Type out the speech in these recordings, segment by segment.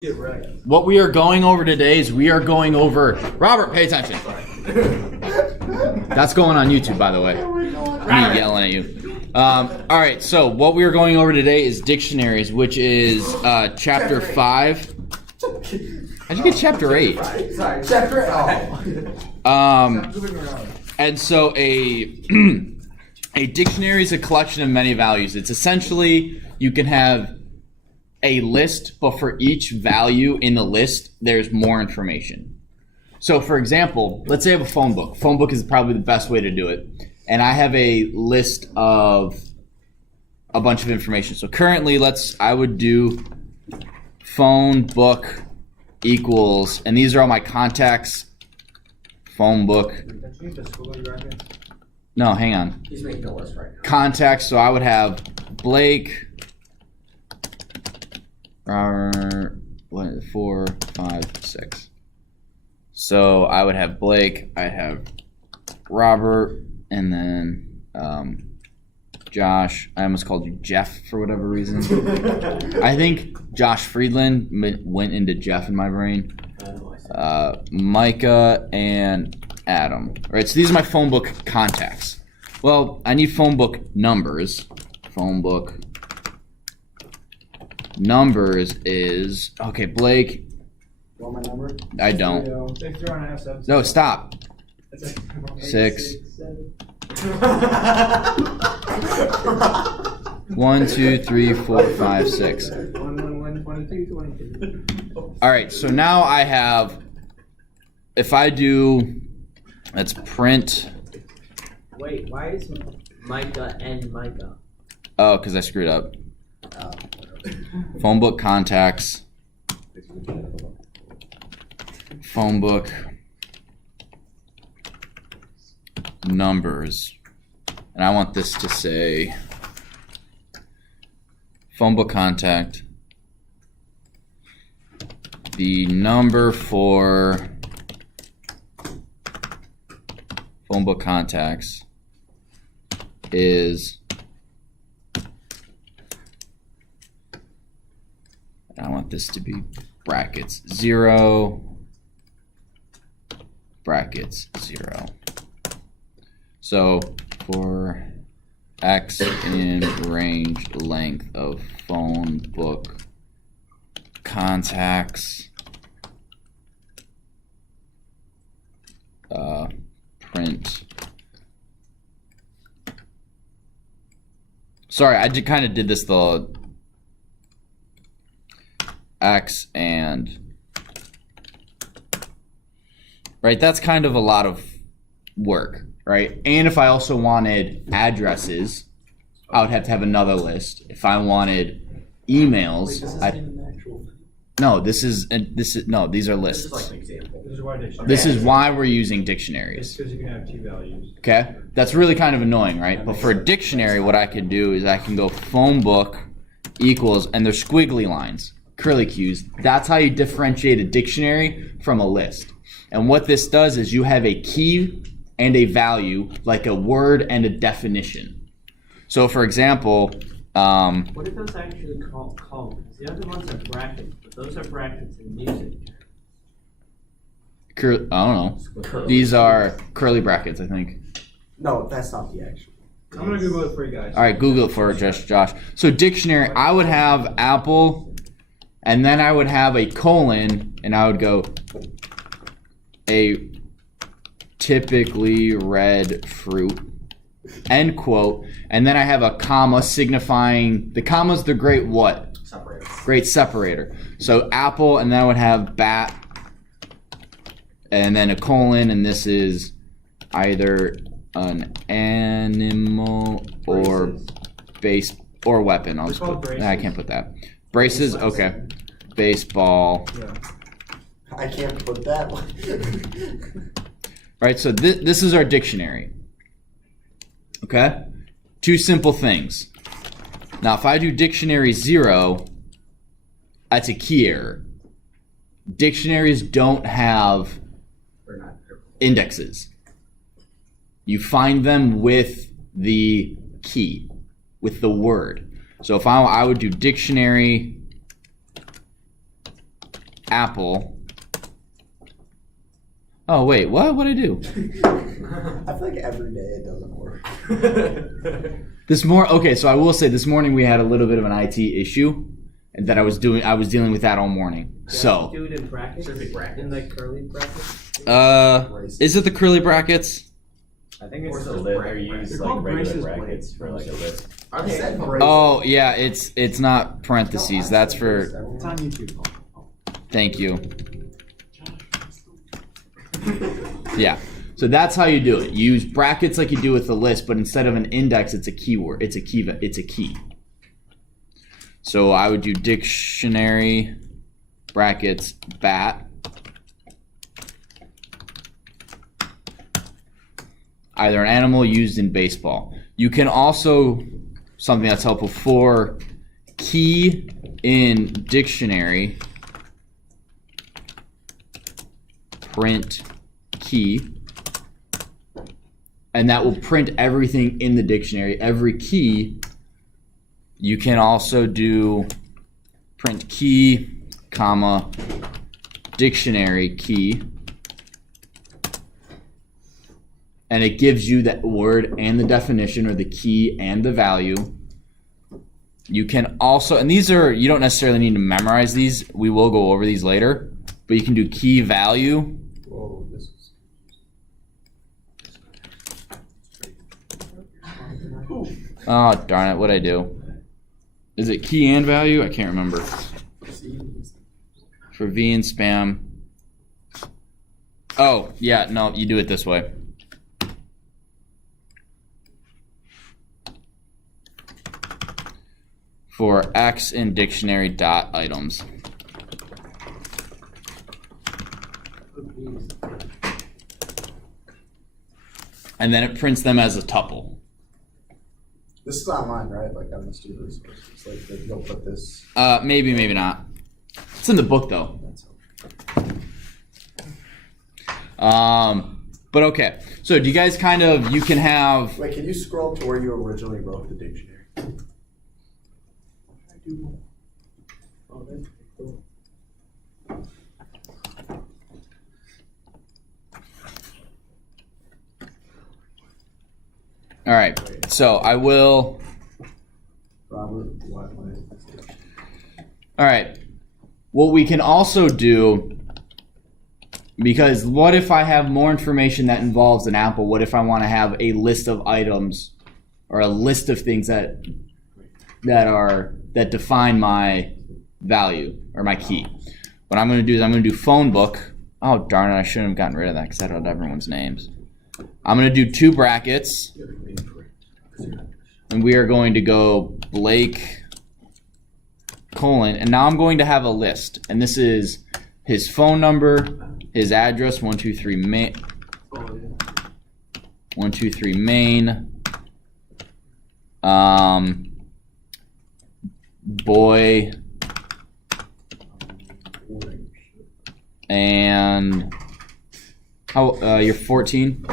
Get right. What we are going over today is we are going over. Robert, pay attention. That's going on YouTube, by the way. Me yelling at you. All right, so what we are going over today is dictionaries, which is chapter 5. How'd you get chapter 8? Sorry, chapter 8. And so a dictionary is a collection of many values. It's essentially, you can have a list, but for each value in the list, there's more information. So for example, let's say I have a phone book. Phone book is probably the best way to do it. And I have a list of a bunch of information. So currently, I would do phone book equals, and these are all my contacts. Phone book. No, hang on. He's making a list right now. Contacts, so I would have Blake, Robert, 4, 5, 6. So I would have Blake, I have Robert, and then Josh. I almost called you Jeff for whatever reason. I think Josh Friedland went into Jeff in my brain. Micah and Adam. All right, so these are my phone book contacts. Well, I need phone book numbers. Phone book numbers is, okay, Blake. You want my number? I don't. No, stop. 6. 1, 2, 3, 4, 5, 6. All right, so now I have, if I do, let's print. Wait, why is Micah and Micah? Oh, because I screwed up. Phone book contacts. Phone book numbers. And I want this to say phone book contact. The number for phone book contacts is, I want this to be brackets 0, brackets 0. So for X in range length of phone book contacts, print. Sorry, I kind of did this the X and right. That's kind of a lot of work, right? And if I also wanted addresses, I would have to have another list. If I wanted emails, these are lists. This is like an example. This is why we're using dictionaries. Because you can have two values. Okay, that's really kind of annoying, right? But for a dictionary, what I can do is I can go phone book equals, and there's squiggly lines, curly cues. That's how you differentiate a dictionary from a list. And what this does is you have a key and a value, like a word and a definition. So for example, What are those actually called? The other ones are brackets, but those are brackets in music. I don't know. These are curly brackets, I think. No, that's not the actual. I'm going to Google it for you guys. All right, Google it for Josh. So dictionary, I would have apple, and then I would have a colon, and I would go a typically red fruit, end quote, and then I have a comma signifying, the comma's the great what? Separator. Great separator. So apple, and then I would have bat, and then a colon, and this is either an animal or base or weapon. I'll just put, I can't put that. Braces, okay. Baseball. Yeah. I can't put that one. Right, so this is our dictionary. Okay? Two simple things. Now, if I do dictionary 0, that's a key error. Dictionaries don't have indexes. You find them with the key, with the word. So if I would do dictionary apple. Oh wait, what? What'd I do? I feel like every day it doesn't work. Okay, so I will say this morning we had a little bit of an IT issue, and that I was dealing with that all morning. So, Do it in brackets? In like curly brackets? is it the curly brackets? I think it's Or the just list. bracket Or you brackets. use They're like called regular braces brackets blades. for like a list. I said braces. Oh yeah, it's not parentheses. That's for. It's on YouTube. Thank you. Yeah. So that's how you do it. You use brackets like you do with the list, but instead of an index, it's a keyword. It's a key. So I would do dictionary brackets bat. Either an animal used in baseball. You can also, something that's helpful for key in dictionary, print key, and that will print everything in the dictionary, every key. You can also do print key, comma, dictionary key, and it gives you that word and the definition, or the key and the value. You can also, and these are, you don't necessarily need to memorize these, we will go over these later, but you can do key value. Whoa, this is. Oh, darn it, what'd I do? Is it key and value? I can't remember. For V and spam. Oh, yeah, no, you do it this way. For X in dictionary dot items. And then it prints them as a tuple. This is online, right? Like on the student resources. Like you'll put this. Maybe, maybe not. It's in the book though. But okay. So do you guys kind of, you can have. Wait, can you scroll to where you originally wrote the dictionary? Oh, that's pretty cool. All right. So I will. Robert, what? All right. What we can also do, because what if I have more information that involves an apple? What if I want to have a list of items or a list of things that define my value or my key? What I'm going to do is I'm going to do Phonebook. Oh, darn it. I shouldn't have gotten rid of that because I don't have everyone's names. I'm going to do 2 brackets. And we are going to go Blake, colon. And now I'm going to have a list. And this is his phone number, his address, 123 Main. 123 Main. Boy. And how you're 14?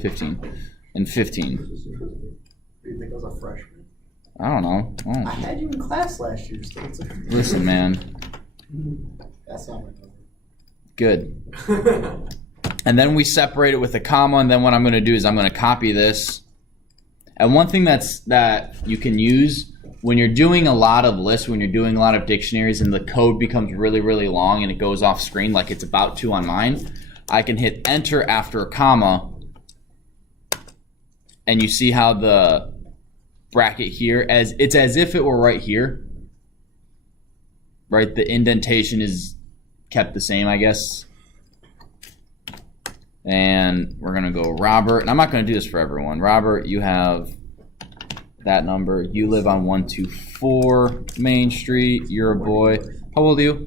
15. And 15. Do you think I was a freshman? I don't know. I had you in class last year, so it's Listen, man. That's not my number. Good. And then we separate it with a comma, and then what I'm going to do is I'm going to copy this. And one thing that you can use when you're doing a lot of lists, when you're doing a lot of dictionaries, and the code becomes really, really long and it goes off screen like it's about to on mine, I can hit enter after a comma, and you see how the bracket here, it's as if it were right here. Right? The indentation is kept the same, I guess. And we're going to go Robert. And I'm not going to do this for everyone. Robert, you have that number. You live on 124 Main Street. You're a boy. How old are you?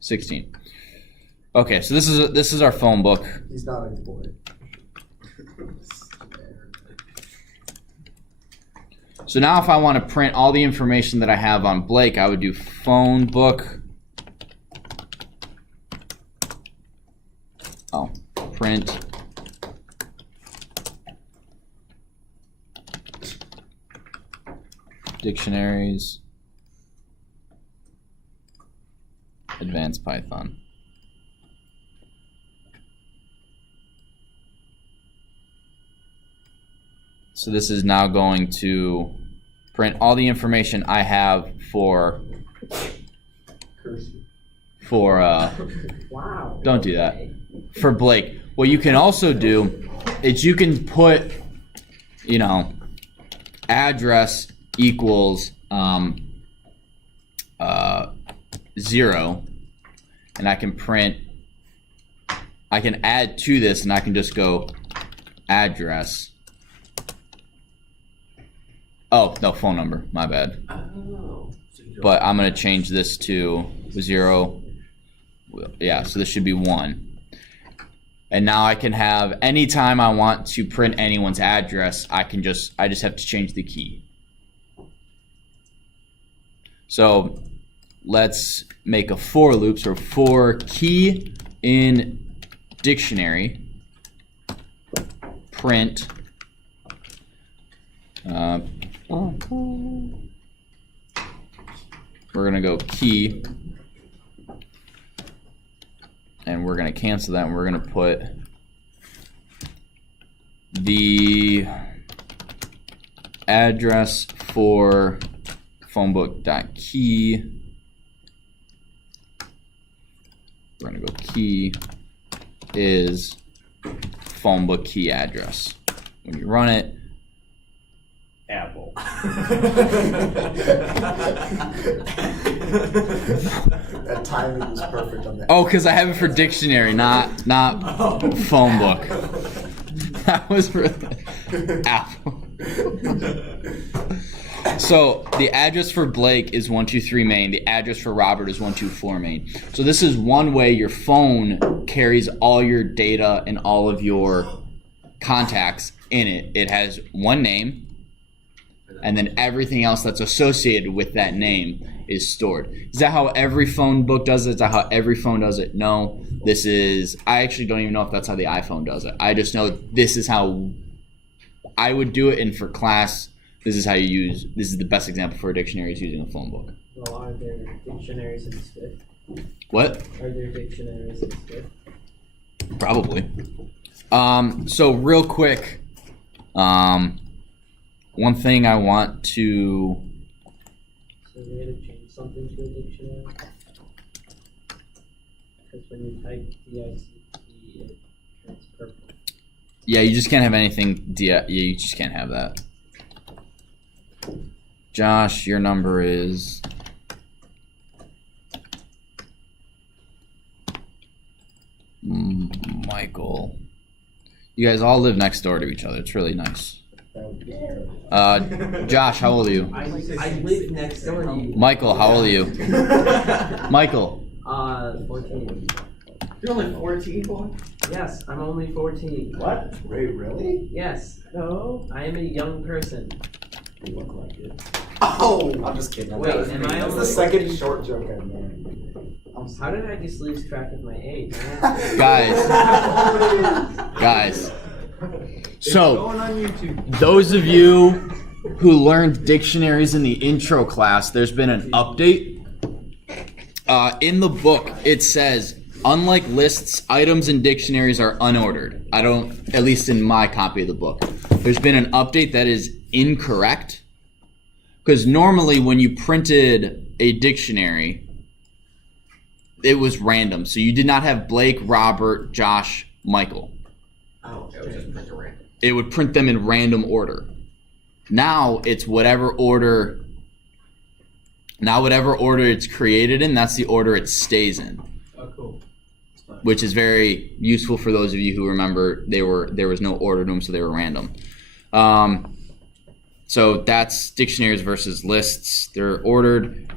16. Okay, so this is our phone book. He's not a boy. So now if I want to print all the information that I have on Blake, I would do phone book. Oh, print. Dictionaries. advanced Python. So this is now going to print all the information I have for Wow. don't do that. For Blake. What you can also do is you can put, you know, address equals 0, and I can add to this, and I can just go address. Oh, no, phone number, my bad. Oh. But I'm going to change this to 0. Yeah, so this should be 1. And now I can have, anytime I want to print anyone's address, I just have to change the key. So let's make a for loop. So for key in dictionary, print we're gonna go key, and we're gonna cancel that, and we're gonna put the address for phonebook.key. We're gonna go key is phonebook key address. When you run it, Apple. That timing was perfect on that. oh, because I have it for dictionary, not phone book. That was for Apple. So the address for Blake is 123 main. The address for Robert is 124 main. So this is one way your phone carries all your data and all of your contacts in it. It has one name, and then everything else that's associated with that name is stored. Is that how every phone book does it? Is that how every phone does it? No. This is, I actually don't even know if that's how the iPhone does it. I just know this is how I would do it, and for class, this is how you use, this is the best example for a dictionary is using a phone book. Well, are there dictionaries in Swift? What? Are there dictionaries in Swift? Probably. So real quick, one thing I want to, So we had to change something to a dictionary? Because when you type DICT, it turns purple. yeah, you just can't have anything, yeah, you just can't have that. Josh, your number is Michael. You guys all live next door to each other. It's really nice. Josh, how old are you? I live next door to you. Michael, how old are you? Michael. 14. You're only 14, boy? Yes, I'm only 14. What? Wait, really? Yes. No. I am a young person. You look like it. Oh! I'm just kidding. Wait, am I That's the only second 14? short joke I've made. How did I just lose track of my age? Guys. So, Going on YouTube. those of you who learned dictionaries in the intro class, there's been an update. In the book, it says, unlike lists, items in dictionaries are unordered. I don't, at least in my copy of the book. There's been an update that is incorrect. Because normally when you printed a dictionary, it was random. So you did not have Blake, Robert, Josh, Michael. Oh, it was just print a random. It would print them in random order. Now it's whatever order it's created in, that's the order it stays in. Oh, cool. Which is very useful for those of you who remember there was no order to them, so they were random. So that's dictionaries versus lists. They're ordered.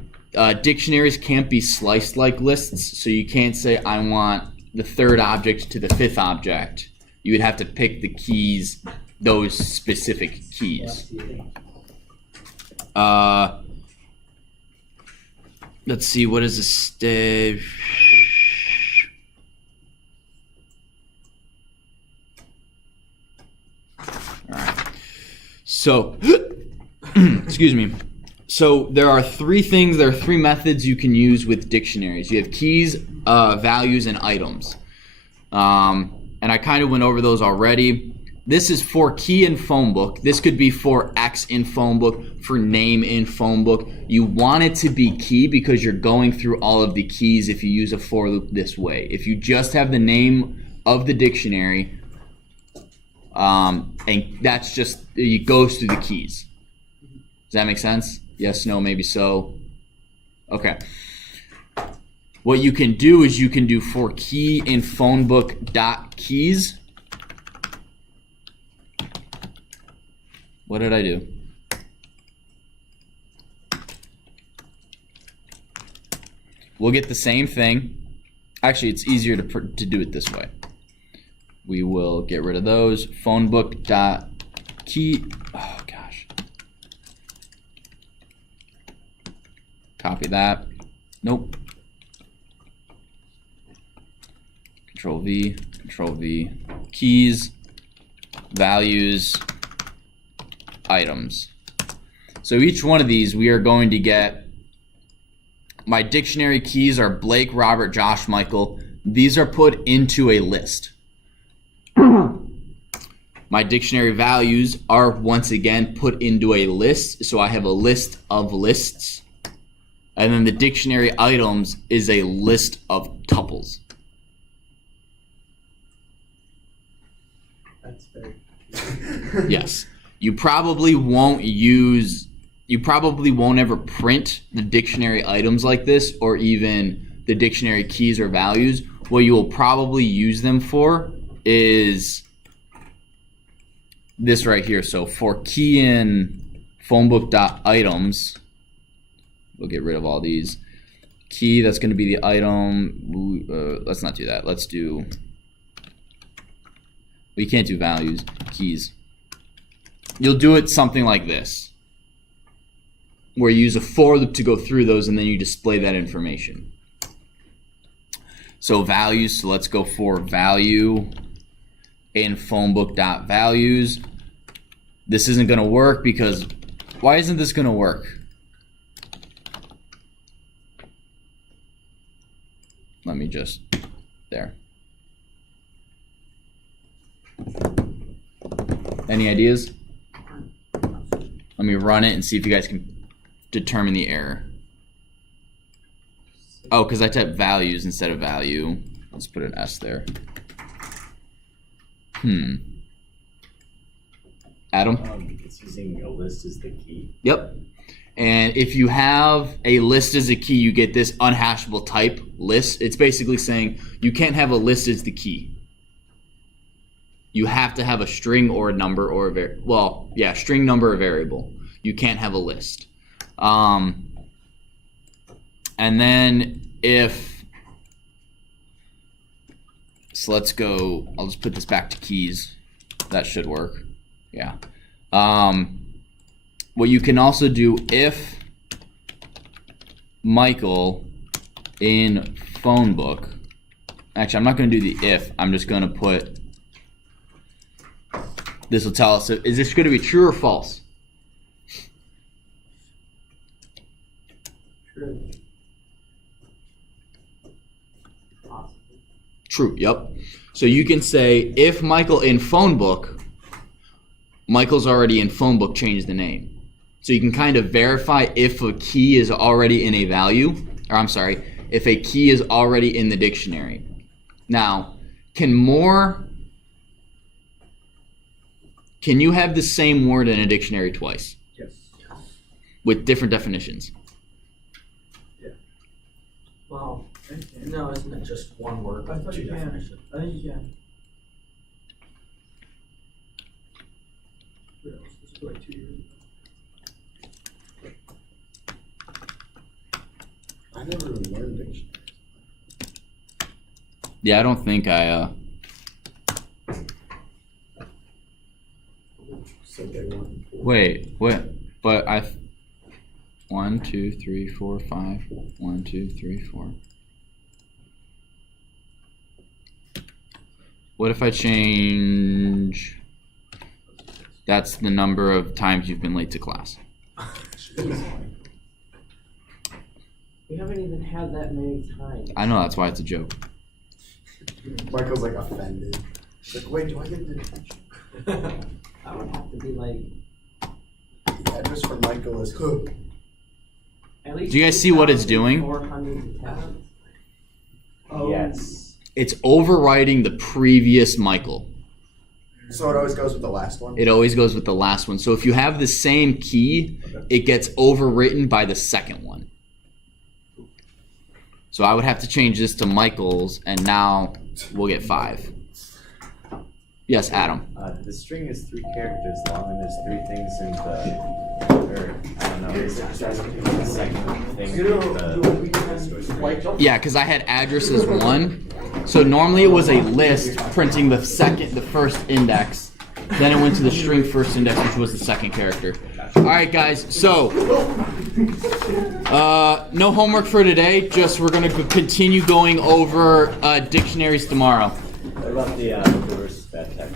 Dictionaries can't be sliced like lists, so you can't say I want the third object to the fifth object. You would have to pick the keys, those specific keys. Let's see, what is a stave? Alright. So, excuse me. So there are three methods you can use with dictionaries. You have keys, values, and items. And I kind of went over those already. This is for key in Phonebook. This could be for X in Phonebook, for name in Phonebook. You want it to be key because you're going through all of the keys if you use a for loop this way. If you just have the name of the dictionary, and that's just, it goes through the keys. Does that make sense? Yes, no, maybe so. Okay. What you can do is you can do for key in Phonebook dot keys. What did I do? We'll get the same thing. Actually, it's easier to do it this way. We will get rid of those. Phonebook dot key. Oh gosh. Copy that. Nope. Control V, keys, values, items. So each one of these we are going to get, my dictionary keys are Blake, Robert, Josh, Michael. These are put into a list. My dictionary values are once again put into a list. So I have a list of lists. And then the dictionary items is a list of tuples. That's very. Yes. You probably won't ever print the dictionary items like this, or even the dictionary keys or values. What you will probably use them for is this right here. So for key in phonebook.items, we'll get rid of all these. Key, that's going to be the item. Let's not do that. Let's do, we can't do values, keys. You'll do it something like this, where you use a for loop to go through those and then you display that information. So values, so let's go for value in phonebook.values. This isn't going to work because, why isn't this going to work? Let me just, there. Any ideas? Let me run it and see if you guys can determine the error. Oh, because I typed values instead of value. Let's put an S there. Adam? It's using a list as the key. Yep. And if you have a list as a key, you get this unhashable type list. It's basically saying you can't have a list as the key. You have to have a string or a number or a string, number, or variable. You can't have a list. And then so let's go, I'll just put this back to keys. That should work. Yeah. What you can also do, if Michael in Phonebook, actually I'm not going to do the if, I'm just going to put, this will tell us, is this going to be true or false? True. Possibly. True, yep. So you can say, if Michael in Phonebook, Michael's already in Phonebook, change the name. So you can kind of verify if a key is already in a value, or I'm sorry, if a key is already in the dictionary. Now, can you have the same word in a dictionary twice? Yes. With different definitions? Well, no, isn't it just one word? I thought two you can. definitions? I think you can. This was like 2 years ago. I never even learned dictionaries. Yeah, I don't think I, So they want. wait, but 1, 2, 3, 4, 5, 1, 2, 3, 4. What if I change, that's the number of times you've been late to class. We haven't even had that many times. I know, that's why it's a joke. Michael's like offended. He's like, wait, do I get the attention? I would have to be like The address for Michael is hook. at least. Do you guys see what it's doing? 400 tabs. Oh. Yes. It's overwriting the previous Michael. So it always goes with the last one? It always goes with the last one. So if you have the same key, it gets overwritten by the second one. So I would have to change this to Michael's, and now we'll get 5. Yes, Adam. The string is 3 characters long, and there's 3 things in the, or I don't know, it's the second thing. Yeah, because I had addresses 1. So normally it was a list printing the first index. Then it went to the string first index, which was the second character. All right, guys. So no homework for today. Just we're gonna continue going over dictionaries tomorrow. What about the reverse bad tech?